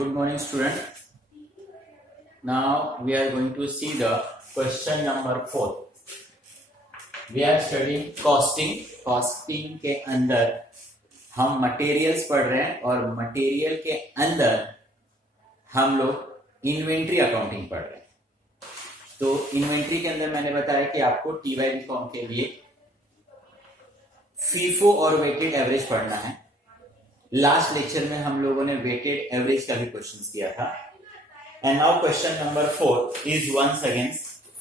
Good morning, student. Now we are going to see the question number 4. We are studying costing. Costing के अंदर हम materials पढ़ रहे हैं और मटेरियल के अंदर हम लोग इन्वेंट्री अकाउंटिंग पढ़ रहे हैं. तो इन्वेंट्री के अंदर मैंने बताया कि आपको TYB फॉर्म के लिए फीफो और वेटेड एवरेज पढ़ना है. लास्ट लेक्चर में हम लोगों ने वेटेड एवरेज का भी क्वेश्चन किया था. And now question number 4 is once again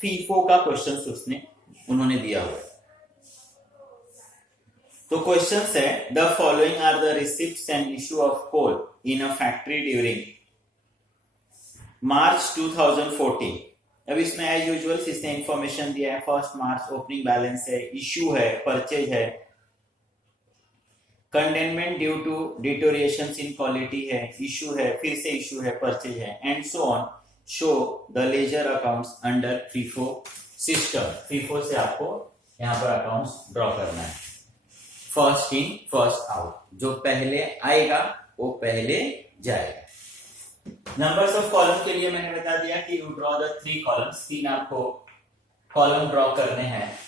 FIFO का क्वेश्चन उन्होंने दिया हुआ है. तो क्वेश्चन है the following are the receipts and issue of coal in a factory during March 2014. अब इसमें एज यूजुअल इसने इंफॉर्मेशन दिया है. फर्स्ट मार्च ओपनिंग बैलेंस है, इशू है, परचेज है, containment due to deterioration in quality है, इशू है, फिर से इशू है, परचेज है, and so on. Show the ledger accounts under FIFO system. FIFO से आपको यहां पर अकाउंट्स ड्रॉ करना है. फर्स्ट इन फर्स्ट आउट, जो पहले आएगा वो पहले जाएगा. नंबर्स ऑफ कॉलम के लिए मैंने बता दिया कि यू ड्रॉ द 3 कॉलम्स. 3 आपको कॉलम ड्रॉ करने हैं,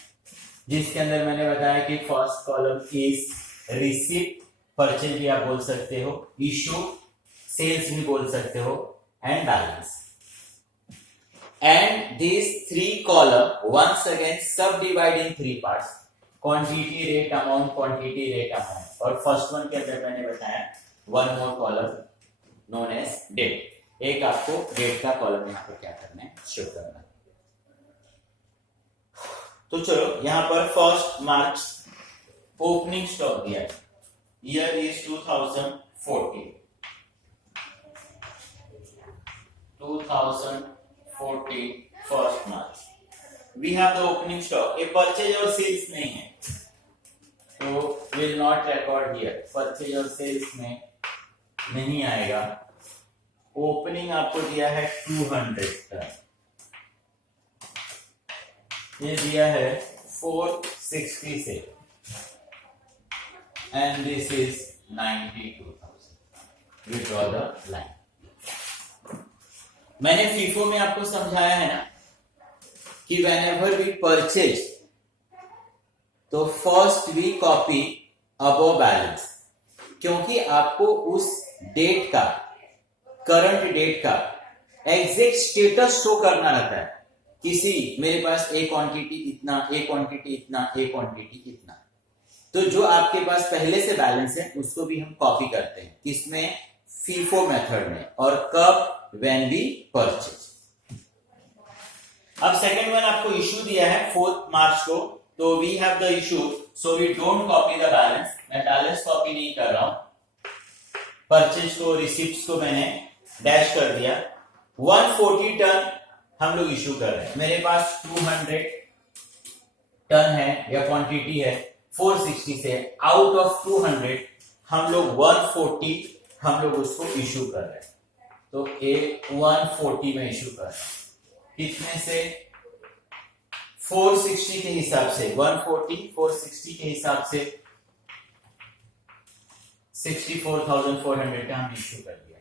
जिसके अंदर मैंने बताया कि first column is receipt, purchase भी आप बोल सकते हो, इशू, सेल्स भी बोल सकते हो, and balance. And this 3 column once again subdivide in 3 parts. Quantity, rate, amount, quantity, rate, amount. और फर्स्ट वन के अंदर मैंने बताया one more column known as date. एक आपको डेट का कॉलम यहां पर क्या करना है, शो करना है. तो चलो यहां पर फर्स्ट मार्च ओपनिंग स्टॉक दिया है. Year is 2014. 2014 first March. We have the opening stock. ये परचेज और सेल्स नहीं है, तो will not record here. Purchase और सेल्स में नहीं आएगा. ओपनिंग आपको दिया है 200 का, ये दिया है 460 से, and this is 92,000. We draw the line. मैंने फीफो में आपको समझाया है ना कि whenever we purchase, तो first we copy above balance, क्योंकि आपको उस डेट का, करंट डेट का एग्जैक्ट स्टेटस शो करना रहता है. किसी मेरे पास ए क्वांटिटी इतना, ए क्वांटिटी इतना, ए क्वांटिटी इतना. तो जो आपके पास पहले से बैलेंस है उसको भी हम कॉपी करते हैं. किसमें? फीफो मेथड में. और कब? When we purchase. अब सेकंड वन आपको इशू दिया है 4 मार्च को. तो we have the issue, so we don't copy the balance. मैं बैलेंस कॉपी नहीं कर रहा हूं. परचेज को, रिसिप्ट्स को मैंने डैश कर दिया. 140 टन हम लोग इशू कर रहे हैं. मेरे पास 200 टन है या क्वांटिटी है 460 से. आउट ऑफ 200 हम लोग 140 हम लोग उसको इशू कर रहे हैं. तो ए 140 में इशू कर रहे हैं. कितने से? 460 के हिसाब से. 140 460 के हिसाब से 64,400 का हम इशू कर दिया.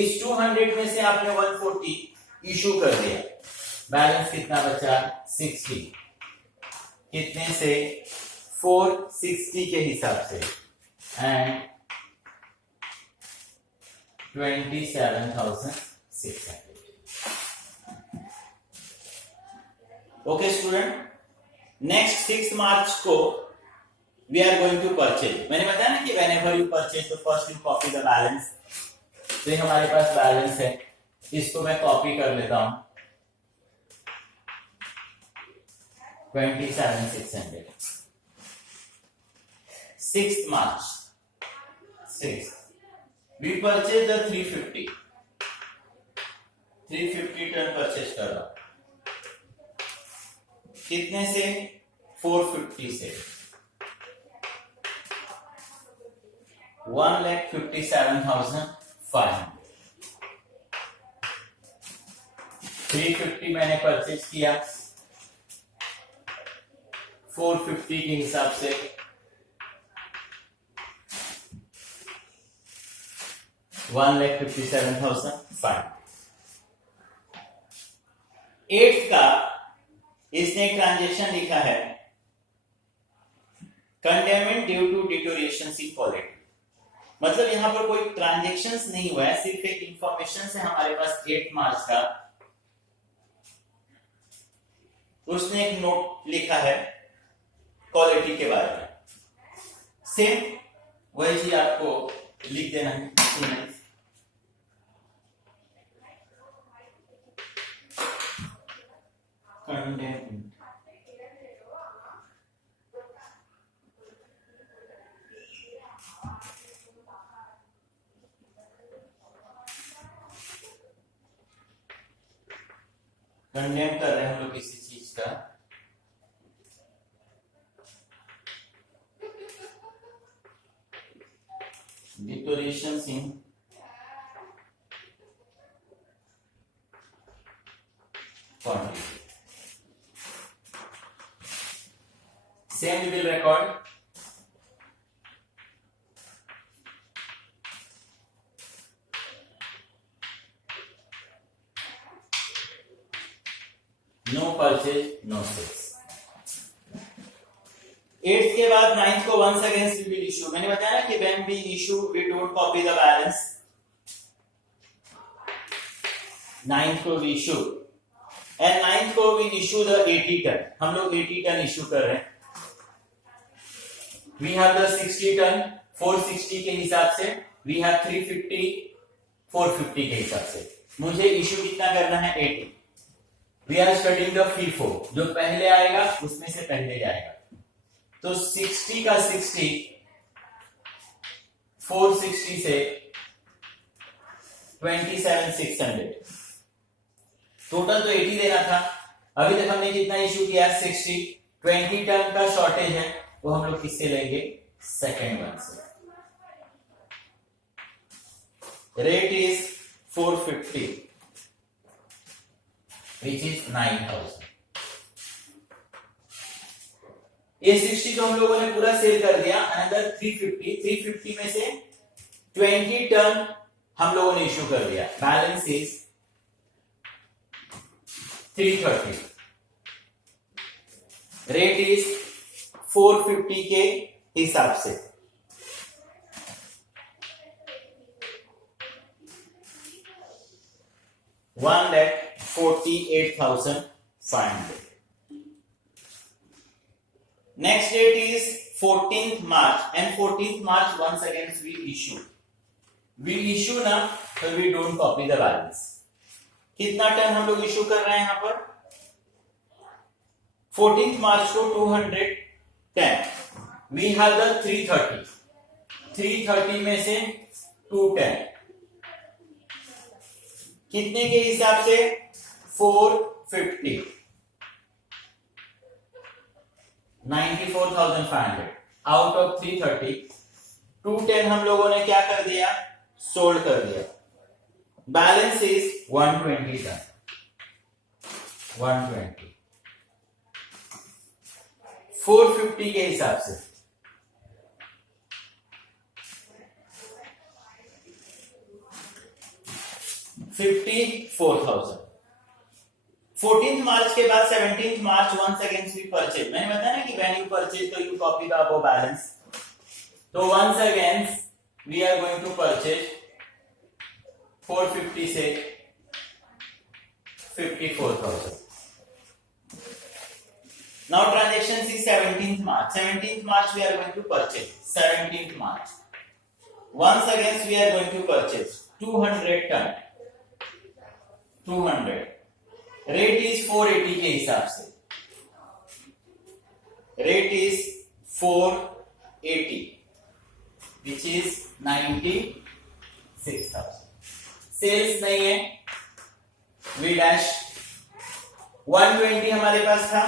इस 200 में से आपने 140 इशू कर दिया. बैलेंस कितना बचा? 60. कितने से? 460 के हिसाब से. And 27,600. Okay student. Next 6 March को we are going to purchase. मैंने बताया ना कि व्हेनेवर यू परचेज तो first you copy the balance. तो ये हमारे पास बैलेंस है, इसको मैं कॉपी कर लेता हूं. 27,600. 6th March. 6th. We purchase the 350. 350 ton purchase कर रहा. कितने से? 450 से. 1,57,500. 350 मैंने परचेज किया. 450 के हिसाब से 1,57,000 फाइन। 8th का इसने ट्रांजेक्शन लिखा है condemnment due to deterioration in quality, मतलब यहां पर कोई ट्रांजेक्शन्स नहीं हुआ है, सिर्फ एक इंफॉर्मेशन है हमारे पास 8 मार्च का। उसने एक नोट लिखा है क्वालिटी के बारे में, सेम वही चीज आपको लिख देना है। कंडेममेंट कंडेम कर रहे हैं हम लोग किसी चीज का, deterioration in quantity. Same we will record no purchase no sales. 8th के बाद 9th को once again we will issue। मैंने बताया कि when we issue we don't copy the balance। 9th को we issue and 9th को we issue the 80 ton. हम लोग 80 टन इशू कर रहे हैं। we have the 60 टन 460 के हिसाब से, we have 350 450 के हिसाब से। मुझे इशू कितना करना है 80। We are studying the FIFO, जो पहले आएगा उसमें से पहले जाएगा। तो 60 का 60 460 से 27,600, टोटल तो 80 देना था। अभी तक हमने कितना इशू किया 60, 20 टन का शॉर्टेज है, वो हम लोग किससे लेंगे सेकेंड वन से। Rate is 450 which is 9,000। ये 60 तो हम लोगों ने पूरा सेल कर दिया। अनदर 350 में से 20 टन हम लोगों ने इश्यू कर दिया। Balance is 330। रेट इज 450 के हिसाब से। $1,48,500। Next date is 14th March and 14th March once again we issue। We issue ना तो we don't copy the balance। कितना टन हम लोग इशू कर रहे हैं यहां पर 14th March को 210। We have the 330 में से 210 कितने के हिसाब से 450 94,500 आउट ऑफ 330। 210 हम लोगों ने क्या कर दिया सोल्ड कर दिया। बैलेंस इज 120 टन 120 450 के हिसाब से 54,000। 14th मार्च के बाद 17th March once again we purchase। मैंने बताया ना कि when you purchase तो you copy the above balance। तो once again we are going to purchase 450 से 54,000। Now transactions is 17th March। 17th March we are going to purchase 17th March। Once again we are going to purchase 200 ton 200। Rate is 480 के हिसाब से। Rate is 480 which is 96,000। Sales नहीं है we dash 120 हमारे पास था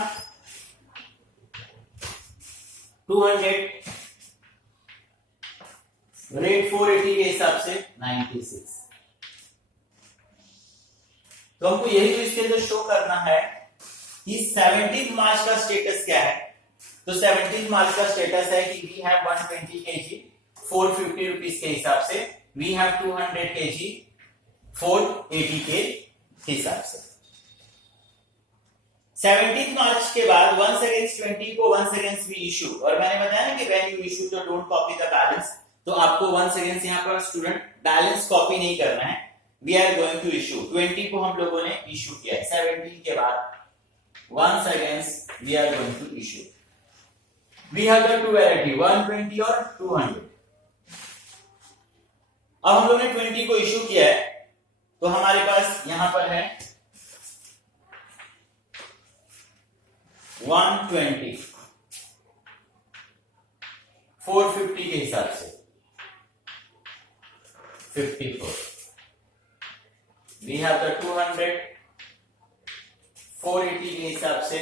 200 rate 480 के हिसाब से 96। तो हमको यही तो इसके अंदर शो करना है कि 17th मार्च का स्टेटस क्या है। तो 17th मार्च का स्टेटस है कि वी हैव 120 kg 450 रुपीस के हिसाब से वी हैव 200 kg 480 के हिसाब से। 17 मार्च के बाद 1/20 को 1 वी इशू, और मैंने बताया ना कि व्हेन यू इशू तो डोंट कॉपी द बैलेंस, तो आपको 1 यहां पर स्टूडेंट बैलेंस कॉपी नहीं करना है। We are going to issue 20 को हम लोगों ने इशू किया है, 17 के बाद 1 we are going to issue. We have the two variety 120 और 200। अब हम लोगों ने 20 को इशू किया है, तो हमारे पास यहां पर है 120 450 के हिसाब से 54। वी हैव द 200 480 के हिसाब से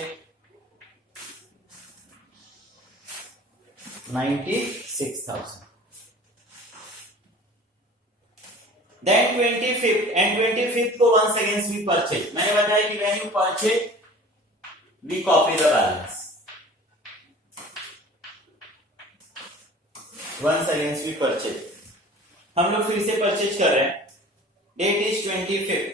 96,000। Then 25th and 25th को once again we purchase। मैंने बताया कि when you purchase we copy the balance। once again we purchase, हम लोग फिर से परचेज कर रहे हैं। Date is 25th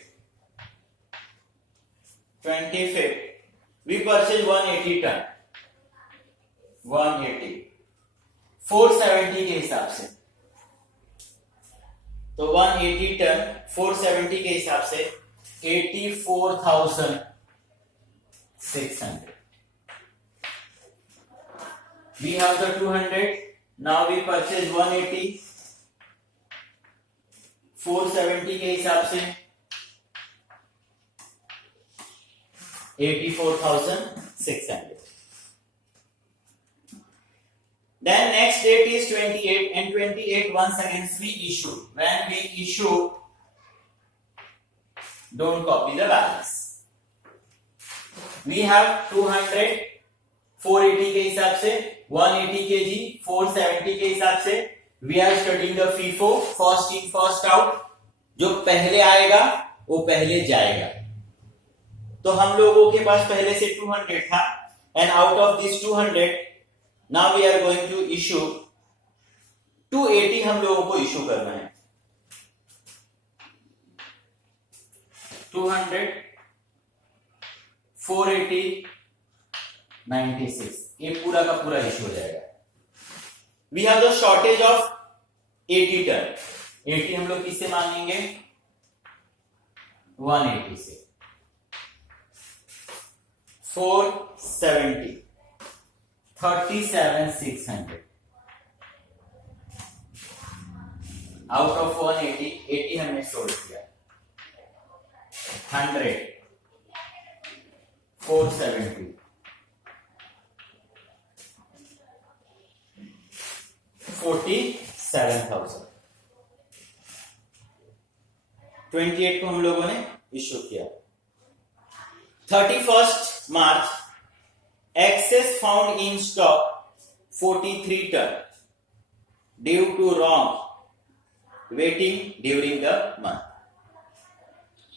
we purchase 180 ton 180 470 के हिसाब से, तो 180 टन 470 के हिसाब से 84,600। We have the 200, now we purchase 180 470 के हिसाब से 84,600। Then next date is 28 and 28 once again we issue। When we issue, don't copy the balance। We have 200 480 के हिसाब से 180 kg 470 के हिसाब से। We are studying the FIFO, first in first out। जो पहले आएगा वो पहले जाएगा, तो हम लोगों के पास पहले से 200 था, and out of this 200 now we are going to issue 280 हम लोगों को इशू करना है। 200 480 96, ये पूरा का पूरा इशू हो जाएगा। We have the shortage of 80 ton. 80 हम लोग किससे मांगेंगे? 180 से। 470 37,600। आउट ऑफ 180 80 हमने सोल्व किया। 100 470 47,000। 28 को हम लोगों ने इश्यू किया। 31st March excess found in stock 43 ton due to wrong waiting during the month।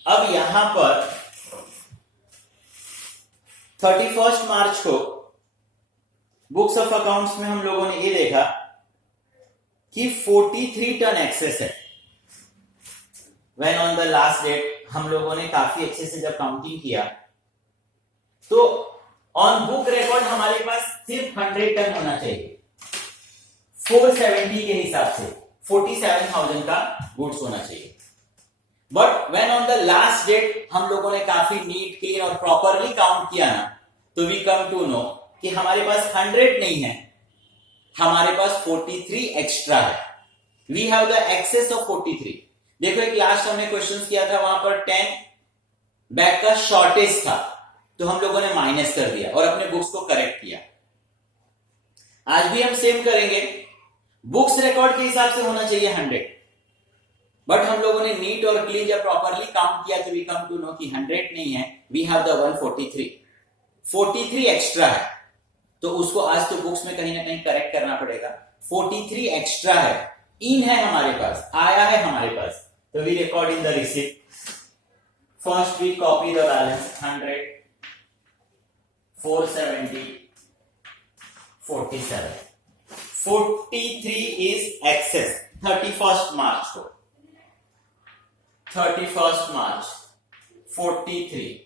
अब यहां पर 31st मार्च को बुक्स ऑफ अकाउंट्स में हम लोगों ने ये देखा कि 43 टन एक्सेस है। When on the last date हम लोगों ने काफी अच्छे से जब काउंटिंग किया, तो ऑन बुक रिकॉर्ड हमारे पास सिर्फ 100 टन होना चाहिए। 470 के हिसाब से 47,000 का गुड्स होना चाहिए। But when on the last date हम लोगों ने काफी नीट क्लीन और प्रॉपरली काउंट किया ना, तो वी कम टू नो कि हमारे पास 100 नहीं है, हमारे पास 43 एक्स्ट्रा है। We have the excess of 43। देखो एक लास्ट हमने क्वेश्चन किया था, वहां पर 10 बैग का शॉर्टेज था, तो हम लोगों ने माइनस कर दिया और अपने बुक्स को करेक्ट किया। आज भी हम सेम करेंगे। बुक्स रिकॉर्ड के हिसाब से होना चाहिए 100, बट हम लोगों ने नीट और क्लीन जब प्रॉपरली काउंट किया तो वी कम टू नो कि 100 नहीं है, वी हैव द 143 एक्स्ट्रा है, तो उसको आज तो बुक्स में कहीं ना कहीं करेक्ट करना पड़ेगा। 43 एक्स्ट्रा है, इन है हमारे पास, आया है हमारे पास, तो we record in the receipt. First we copy the balance 100 470 47 43 is excess। 31 March को, 31 मार्च 43।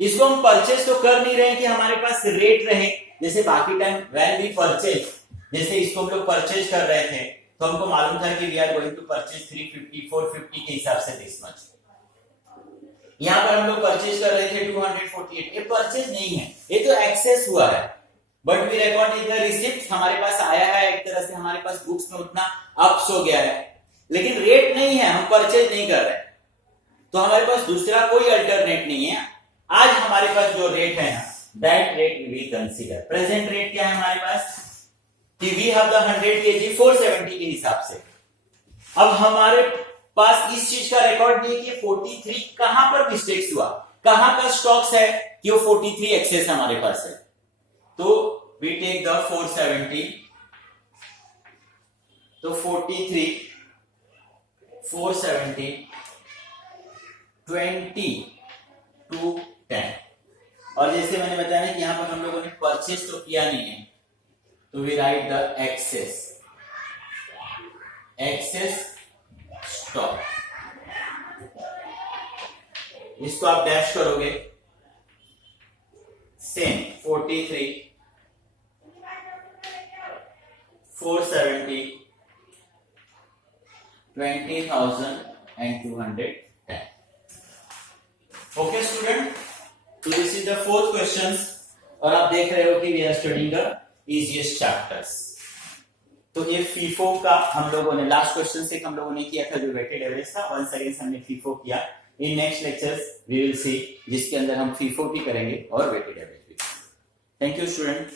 इसको हम परचेज तो कर नहीं रहे कि हमारे पास रेट रहे, जैसे बाकी टाइम व्हेन वी परचेज, जैसे इसको हम लोग परचेज कर रहे थे तो हमको मालूम था कि we are going to purchase 350 450 के हिसाब से दिस मच। यहां पर हम लोग परचेज कर रहे थे 248, ये परचेज नहीं है, ये तो एक्सेस हुआ है, but we record in the receipt, हमारे पास आया है, एक तरह से हमारे पास बुक्स में उतना अप्स हो गया है, लेकिन रेट नहीं है, हम परचेज नहीं कर रहे, तो हमारे पास दूसरा कोई अल्टरनेट नहीं है। आज हमारे पास जो रेट है ना, that rate we will consider. Present rate क्या है हमारे पास कि वी हैव द 100 kg 470 के हिसाब से। अब हमारे पास इस चीज का रिकॉर्ड नहीं कि 43 कहां पर मिस्टेक्स हुआ, कहां का स्टॉक्स है कि वो 43 एक्सेस हमारे पास है, तो वी टेक द 470, तो 43 470 20 to 10। और जैसे मैंने बताया कि यहां पर हम लोगों ने परचेज तो किया नहीं है, तो we write the excess stock, इसको आप डैश करोगे, सेम 43 470 20,210। ओके स्टूडेंट, तो this is the fourth question, और आप देख रहे हो कि we are studying the easiest chapters. तो ये फीफो का हम लोगों ने लास्ट क्वेश्चन से हम लोगों ने किया था जो वेटेड एवरेज था, वंस अगेन हमने फीफो किया। In next lectures we will see जिसके अंदर हम फीफो भी करेंगे और वेटेड एवरेज भी। Thank you student.